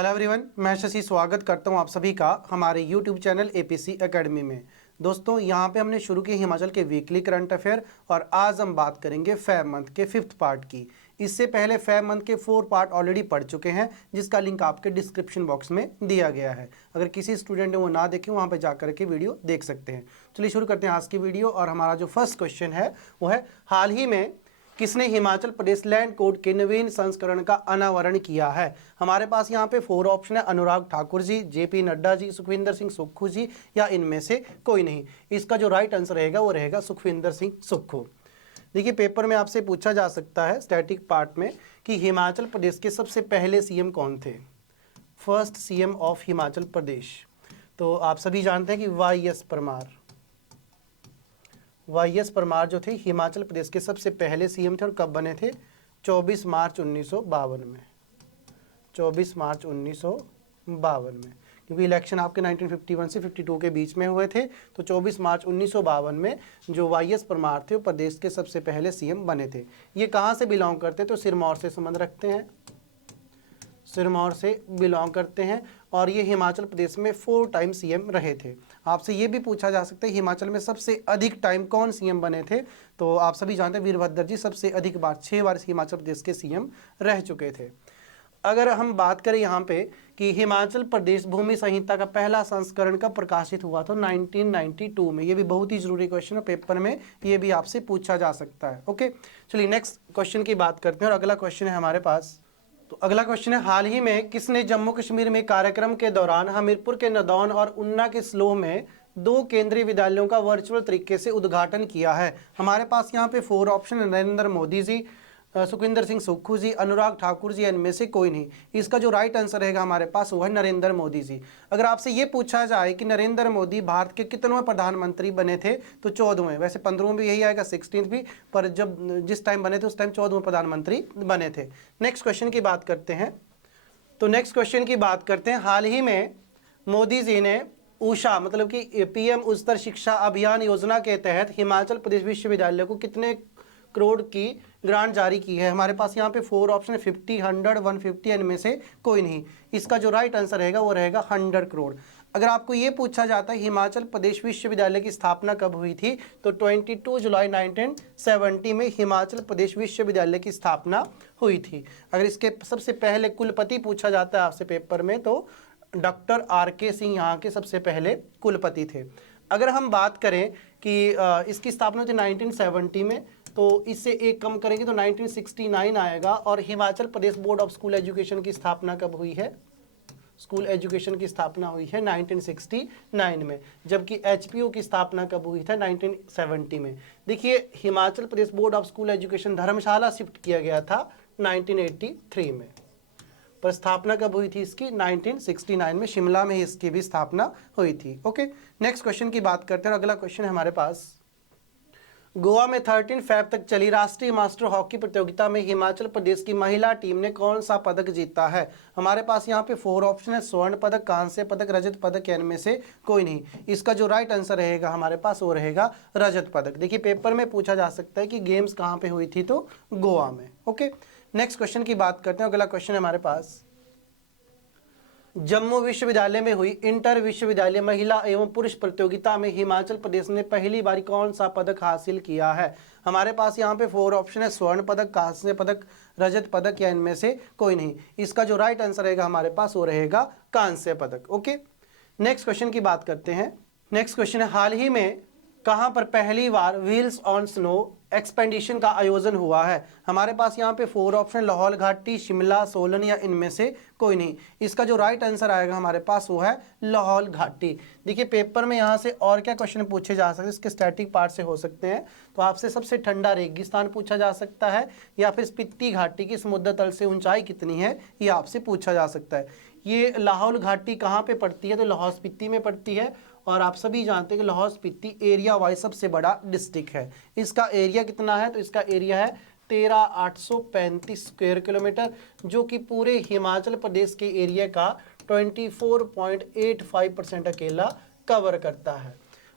Hello everyone, मैं शशि स्वागत करता हूं आप सभी का हमारे यूट्यूब चैनल एपीसी एकेडमी में। दोस्तों, यहां पे हमने शुरू की हिमाचल के वीकली करंट अफेयर और आज हम बात करेंगे फेब मंथ के 5th पार्ट की। इससे पहले फेब मंथ के 4 पार्ट ऑलरेडी पढ़ चुके हैं, जिसका लिंक आपके डिस्क्रिप्शन बॉक्स में दिया गया है। अगर किसी स्टूडेंट ने वो ना देखे, वहाँ पर जाकर के वीडियो देख सकते हैं। चलिए शुरू करते हैं आज की वीडियो। और हमारा जो फर्स्ट क्वेश्चन है वो है, हाल ही में किसने हिमाचल प्रदेश लैंड कोड के नवीन संस्करण का अनावरण किया है? हमारे पास यहाँ पे 4 ऑप्शन है, अनुराग ठाकुर जी, जेपी नड्डा जी, सुखविंदर सिंह सुक्खू जी, या इनमें से कोई नहीं। इसका जो राइट आंसर रहेगा वो रहेगा सुखविंदर सिंह सुक्खू। देखिए, पेपर में आपसे पूछा जा सकता है स्टैटिक पार्ट में कि हिमाचल प्रदेश के सबसे पहले सीएम कौन थे? First CM of Himachal Pradesh. तो आप सभी जानते हैं कि वाईएस परमार। वाईएस परमार जो थे हिमाचल प्रदेश के सबसे पहले सीएम थे। और कब बने थे? 24 मार्च 1952 में। 24 मार्च 1952 में, क्योंकि इलेक्शन आपके 1951 से 52 के बीच में हुए थे। तो 24 मार्च 1952 में जो वाईएस परमार थे वो प्रदेश के सबसे पहले सीएम बने थे। ये कहाँ से बिलोंग करते? तो सिरमौर से संबंध रखते हैं, सिरमौर से बिलोंग करते हैं। और ये हिमाचल प्रदेश में 4 टाइम सीएम रहे थे। आपसे ये भी पूछा जा सकता है हिमाचल में सबसे अधिक टाइम कौन सीएम बने थे? तो आप सभी जानते हैं वीरभद्र जी सबसे अधिक बार 6 बार हिमाचल प्रदेश के सीएम रह चुके थे। अगर हम बात करें यहाँ पे कि हिमाचल प्रदेश भूमि संहिता का पहला संस्करण कब प्रकाशित हुआ था? 1992 में। ये भी बहुत ही जरूरी क्वेश्चन है, पेपर में ये भी आपसे पूछा जा सकता है। ओके, चलिए नेक्स्ट क्वेश्चन की बात करते हैं। और अगला क्वेश्चन है हमारे पास, तो अगला क्वेश्चन है, हाल ही में किसने जम्मू कश्मीर में कार्यक्रम के दौरान हमीरपुर के नदौन और उन्ना के स्लोह में 2 केंद्रीय विद्यालयों का वर्चुअल तरीके से उद्घाटन किया है? हमारे पास यहाँ पे 4 ऑप्शन है, नरेंद्र मोदी जी, सुखविंदर सिंह सुक्खू जी, अनुराग ठाकुर जी, इनमें से कोई नहीं। इसका जो राइट आंसर रहेगा हमारे पास वो है नरेंद्र मोदी जी। अगर आपसे ये पूछा जाए कि नरेंद्र मोदी भारत के कितवें प्रधानमंत्री बने थे, तो 14वें। वैसे 15वें भी यही आएगा, 16th भी, पर जब जिस टाइम बने थे उस टाइम 14वें प्रधानमंत्री बने थे। नेक्स्ट क्वेश्चन की बात करते हैं। तो नेक्स्ट क्वेश्चन की बात करते हैं, हाल ही में मोदी जी ने ऊषा मतलब कि पीएम उच्चतर शिक्षा अभियान योजना के तहत हिमाचल प्रदेश विश्वविद्यालय को कितने करोड़ की ग्रांट जारी की है? हमारे पास यहाँ पे 4 ऑप्शन है, 50, 100, 150, इनमें से कोई नहीं। इसका जो राइट आंसर रहेगा वो रहेगा 100 करोड़। अगर आपको ये पूछा जाता है हिमाचल प्रदेश विश्वविद्यालय की स्थापना कब हुई थी, तो 22 जुलाई 1970 में हिमाचल प्रदेश विश्वविद्यालय की स्थापना हुई थी। अगर इसके सबसे पहले कुलपति पूछा जाता है आपसे पेपर में, तो डॉक्टर आर.के. सिंह यहाँ के सबसे पहले कुलपति थे। अगर हम बात करें कि इसकी स्थापना हुई थी 1970 में, तो इससे एक कम करेंगे तो 1969 आएगा। और Himachal Pradesh board of school education की स्थापना कब हुई है? स्कूल एजुकेशन की स्थापना हुई है 1969 में। जबकि एचपीयू की स्थापना कब हुई था? 1970 में। देखिए, Himachal Pradesh board of school education Dharamshala shift किया गया था 1983 में, पर स्थापना कब हुई थी इसकी? 1969 में। शिमला में इसकी भी स्थापना हुई थी। ओके, नेक्स्ट क्वेश्चन की बात करते हैं। अगला क्वेश्चन है हमारे पास, गोवा में 13 फेब तक चली राष्ट्रीय मास्टर हॉकी प्रतियोगिता में हिमाचल प्रदेश की महिला टीम ने कौन सा पदक जीता है? हमारे पास यहाँ पे 4 ऑप्शन है, स्वर्ण पदक, कांस्य पदक, रजत पदक, या इनमें से कोई नहीं। इसका जो राइट आंसर रहेगा हमारे पास वो रहेगा रजत पदक। देखिए, पेपर में पूछा जा सकता है कि गेम्स कहाँ पे हुई थी, तो गोवा में। ओके, नेक्स्ट क्वेश्चन की बात करते हैं। अगला क्वेश्चन है हमारे पास, जम्मू विश्वविद्यालय में हुई इंटर विश्वविद्यालय महिला एवं पुरुष प्रतियोगिता में हिमाचल प्रदेश ने पहली बार कौन सा पदक हासिल किया है? हमारे पास यहाँ पे 4 ऑप्शन है, स्वर्ण पदक, कांस्य पदक, रजत पदक, या इनमें से कोई नहीं। इसका जो राइट आंसर रहेगा हमारे पास वो रहेगा कांस्य पदक। ओके, नेक्स्ट क्वेश्चन की बात करते हैं। नेक्स्ट क्वेश्चन है, हाल ही में कहाँ पर पहली बार व्हील्स ऑन स्नो एक्सपेडिशन का आयोजन हुआ है? हमारे पास यहाँ पे 4 ऑप्शन, लाहौल घाटी, शिमला, सोलन, या इनमें से कोई नहीं। इसका जो राइट आंसर आएगा हमारे पास वो है लाहौल घाटी। देखिए, पेपर में यहाँ से और क्या क्वेश्चन पूछे जा सकते हैं, इसके स्टैटिक पार्ट से हो सकते हैं। तो आपसे सबसे ठंडा रेगिस्तान पूछा जा सकता है, या फिर स्पीति घाटी की समुद्र तल से ऊंचाई कितनी है, ये आपसे पूछा जा सकता है। ये लाहौल घाटी कहाँ पे पड़ती है? तो लाहौल स्पीति में पड़ती है। और आप सभी जानते हैं कि लाहौल स्पीति एरिया वाइज सबसे बड़ा डिस्ट्रिक्ट है। इसका एरिया कितना है? तो इसका एरिया है 13,835 स्क्वायर किलोमीटर, जो कि पूरे हिमाचल प्रदेश के एरिया का 24.85% अकेला कवर करता है।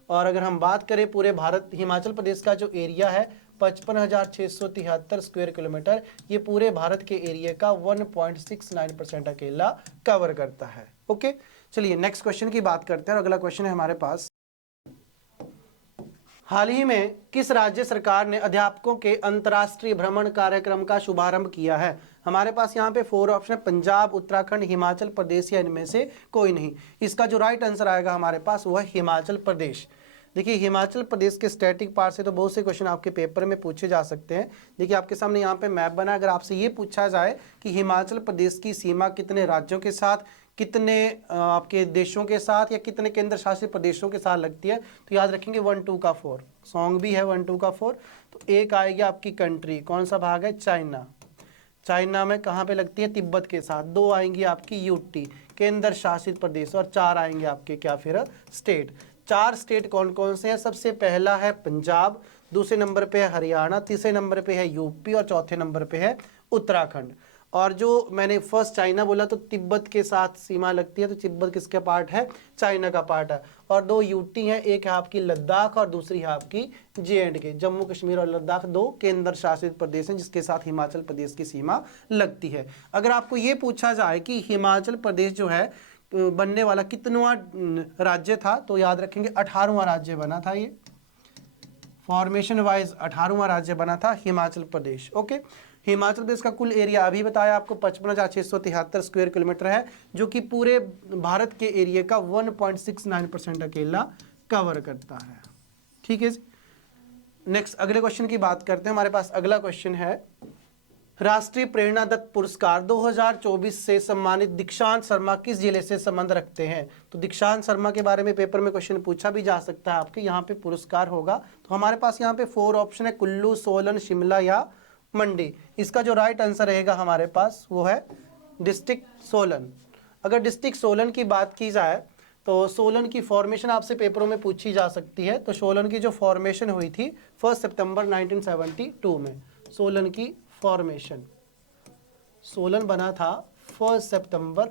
और अगर हम बात करें पूरे भारत, हिमाचल प्रदेश का जो एरिया है 55,673 स्क्वायर किलोमीटर ये पूरे भारत के एरिया का 1.69% अकेला कवर करता है। ओके, चलिए नेक्स्ट क्वेश्चन की बात करते हैं। और अगला क्वेश्चन है हमारे पास, हाल ही में किस राज्य सरकार ने अध्यापकों के अंतर्राष्ट्रीय भ्रमण कार्यक्रम का शुभारंभ किया है? हमारे पास यहाँ पे 4 ऑप्शन है, पंजाब, उत्तराखंड, हिमाचल प्रदेश या इनमें से कोई नहीं। इसका जो राइट आंसर आएगा हमारे पास वो है हिमाचल प्रदेश। देखिए हिमाचल प्रदेश के स्टैटिक पार्ट से तो बहुत से क्वेश्चन आपके पेपर में पूछे जा सकते हैं। देखिए आपके सामने यहाँ पे मैप बना, अगर आपसे ये पूछा जाए कि हिमाचल प्रदेश की सीमा कितने राज्यों के साथ, कितने आपके देशों के साथ या कितने केंद्र शासित प्रदेशों के साथ लगती है, तो याद रखेंगे 1 2 का 4, सॉन्ग भी है 1 2 का 4। तो एक आएगी आपकी कंट्री, कौन सा भाग है? चाइना। चाइना में कहाँ पे लगती है? तिब्बत के साथ। 2 आएंगी आपकी यूटी केंद्र शासित प्रदेश, और 4 आएंगे आपके क्या फिर स्टेट। 4 स्टेट कौन कौन से हैं? सबसे पहला है पंजाब, दूसरे नंबर पे है हरियाणा, तीसरे नंबर पे है यूपी और चौथे नंबर पे है उत्तराखंड। और जो मैंने फर्स्ट चाइना बोला तो तिब्बत के साथ सीमा लगती है, तो तिब्बत किसके पार्ट है? चाइना का पार्ट है। और 2 यूटी हैं, एक है आपकी लद्दाख और दूसरी है आपकी JNK, जम्मू कश्मीर और लद्दाख 2 केंद्र शासित प्रदेश हैं जिसके साथ हिमाचल प्रदेश की सीमा लगती है। अगर आपको ये पूछा जाए कि हिमाचल प्रदेश जो है बनने वाला कितनवां राज्य था, तो याद रखेंगे 18वां राज्य बना था। ये फॉर्मेशन वाइज 18वां राज्य बना था हिमाचल प्रदेश। ओके, हिमाचल प्रदेश का कुल एरिया अभी बताया आपको 55,673 स्क्वायर किलोमीटर है, जो कि पूरे भारत के एरिया का 1.69% अकेला कवर करता है। ठीक है जी, नेक्स्ट अगले क्वेश्चन की बात करते हैं। हमारे पास अगला क्वेश्चन है, राष्ट्रीय प्रेरणा दत्त पुरस्कार 2024 से सम्मानित दीक्षांत शर्मा किस जिले से संबंध रखते हैं? तो दीक्षांत शर्मा के बारे में पेपर में क्वेश्चन पूछा भी जा सकता है आपके, यहाँ पे पुरस्कार होगा। तो हमारे पास यहाँ पे 4 ऑप्शन है, कुल्लू, सोलन, शिमला या मंडी। इसका जो राइट आंसर रहेगा हमारे पास वो है डिस्ट्रिक्ट सोलन। अगर डिस्ट्रिक्ट सोलन की बात की जाए तो सोलन की फॉर्मेशन आपसे पेपरों में पूछी जा सकती है। तो सोलन की जो फॉर्मेशन हुई थी 1 सितंबर 1972 में, सोलन की फॉर्मेशन, सोलन बना था 1 सितंबर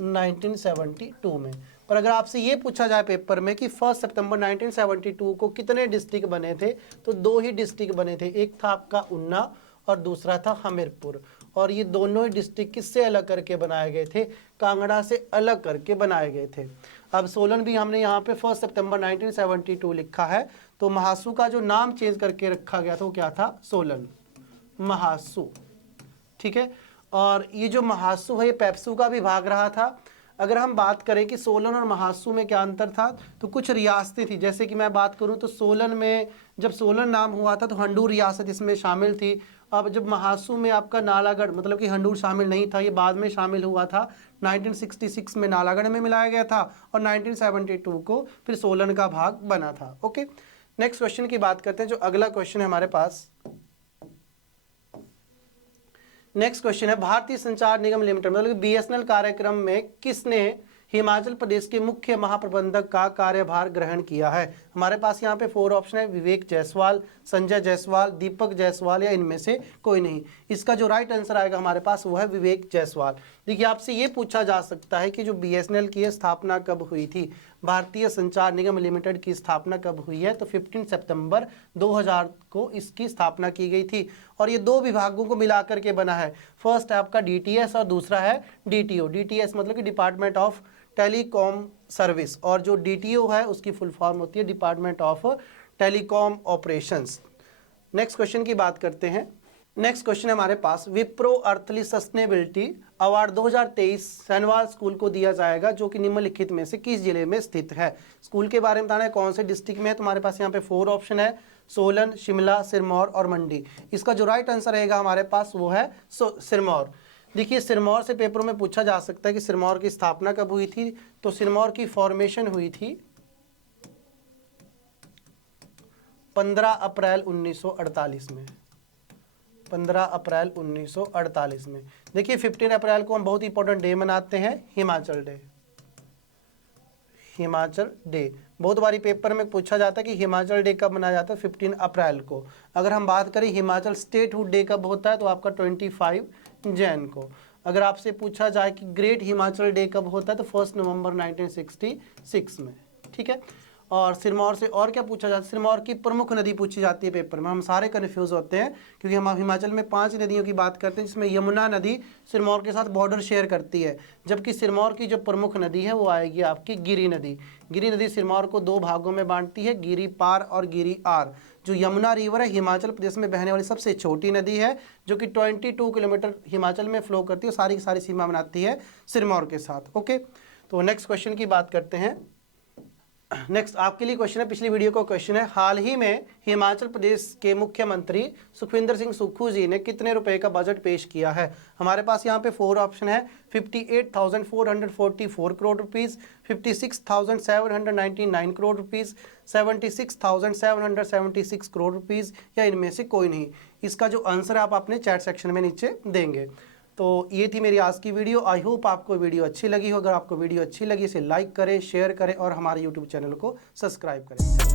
1972 में। पर अगर आपसे ये पूछा जाए पेपर में कि 1 सितंबर 1972 को कितने डिस्ट्रिक्ट बने थे, तो 2 ही डिस्ट्रिक्ट बने थे, एक था आपका उन्ना और दूसरा था हमीरपुर। और ये दोनों ही डिस्ट्रिक्ट किससे अलग करके बनाए गए थे? कांगड़ा से अलग करके बनाए गए थे। अब सोलन भी हमने यहाँ पे 1 सितंबर 1972 लिखा है, तो महासू का जो नाम चेंज करके रखा गया था वो क्या था? सोलन महासू। ठीक है, और ये जो महासू है ये पेप्सू का भी भाग रहा था। अगर हम बात करें कि सोलन और महासू में क्या अंतर था, तो कुछ रियासतें थी। जैसे कि मैं बात करूं तो सोलन में जब सोलन नाम हुआ था तो हंडूर रियासत इसमें शामिल थी। अब जब महासू में आपका नालागढ़, मतलब कि हंडूर शामिल नहीं था, ये बाद में शामिल हुआ था। 1966 में नालागढ़ में मिलाया गया था और 1972 को फिर सोलन का भाग बना था। ओके, नेक्स्ट क्वेश्चन की बात करते हैं। जो अगला क्वेश्चन है हमारे पास, नेक्स्ट क्वेश्चन है, भारतीय संचार निगम लिमिटेड मतलब BSNL कार्यक्रम में किसने हिमाचल प्रदेश के मुख्य महाप्रबंधक का कार्यभार ग्रहण किया है? हमारे पास यहाँ पे 4 ऑप्शन है, विवेक जायसवाल, संजय जायसवाल, दीपक जायसवाल या इनमें से कोई नहीं। इसका जो राइट आंसर आएगा हमारे पास वो है विवेक जायसवाल। देखिए आपसे ये पूछा जा सकता है कि जो BSNL की स्थापना कब हुई थी, भारतीय संचार निगम लिमिटेड की स्थापना कब हुई है? तो 15 सितंबर 2000 को इसकी स्थापना की गई थी। और ये 2 विभागों को मिलाकर के बना है। फर्स्ट है आपका DTS और दूसरा है DTO। DTS मतलब कि डिपार्टमेंट ऑफ टेलीकॉम सर्विस, और जो DTO है उसकी फुल फॉर्म होती है department of telecom operations. Next question की बात करते हैं। नेक्स्ट क्वेश्चन है हमारे पास, Wipro earthly sustainability award 2023 Sainwal school को दिया जाएगा, जो कि निम्नलिखित में से किस जिले में स्थित है? स्कूल के बारे में बताना है, कौन से डिस्ट्रिक्ट में है। तुम्हारे पास यहाँ पे 4 ऑप्शन है, सोलन, शिमला, सिरमौर और मंडी। इसका जो राइट आंसर रहेगा हमारे पास वो है सिरमौर। देखिए सिरमौर से पेपरों में पूछा जा सकता है कि सिरमौर की स्थापना कब हुई थी, तो सिरमौर की फॉर्मेशन हुई थी 15 अप्रैल 1948 में। 15 अप्रैल 1948 में। देखिए 15 अप्रैल को हम बहुत इंपॉर्टेंट डे मनाते हैं, हिमाचल डे। हिमाचल डे बहुत बारी पेपर में पूछा जाता है कि हिमाचल डे कब मनाया जाता है? 15 अप्रैल को। अगर हम बात करें हिमाचल स्टेटहुड डे कब होता है, तो आपका 25 जैन को। अगर आपसे पूछा जाए कि ग्रेट हिमाचल डे कब होता है, तो 1 नवंबर 1966 में। ठीक है, और सिरमौर से और क्या पूछा जाता है, सिरमौर की प्रमुख नदी पूछी जाती है पेपर में। हम सारे कन्फ्यूज होते हैं क्योंकि हम हिमाचल में 5 नदियों की बात करते हैं, जिसमें यमुना नदी सिरमौर के साथ बॉर्डर शेयर करती है, जबकि सिरमौर की जो प्रमुख नदी है वो आएगी आपकी गिरी नदी। गिरी नदी सिरमौर को 2 भागों में बांटती है, गिरी पार और गिरी आर। जो यमुना रिवर है हिमाचल प्रदेश में बहने वाली सबसे छोटी नदी है, जो कि 22 किलोमीटर हिमाचल में फ्लो करती है, सारी की सारी सीमा बनाती है सिरमौर के साथ। ओके, तो नेक्स्ट क्वेश्चन की बात करते हैं। नेक्स्ट आपके लिए क्वेश्चन है, पिछली वीडियो का क्वेश्चन है, हाल ही में हिमाचल प्रदेश के मुख्यमंत्री सुखविंदर सिंह सुक्खू जी ने कितने रुपए का बजट पेश किया है। हमारे पास यहाँ पे 4 ऑप्शन है, 58,444 crore rupees, 56,799 crore rupees, 76,776 crore rupees, या इनमें से कोई नहीं। इसका जो आंसर है आप अपने चैट सेक्शन में नीचे देंगे। तो ये थी मेरी आज की वीडियो। आई होप आपको वीडियो अच्छी लगी हो। अगर आपको वीडियो अच्छी लगी इसे लाइक करें, शेयर करें और हमारे यूट्यूब चैनल को सब्सक्राइब करें।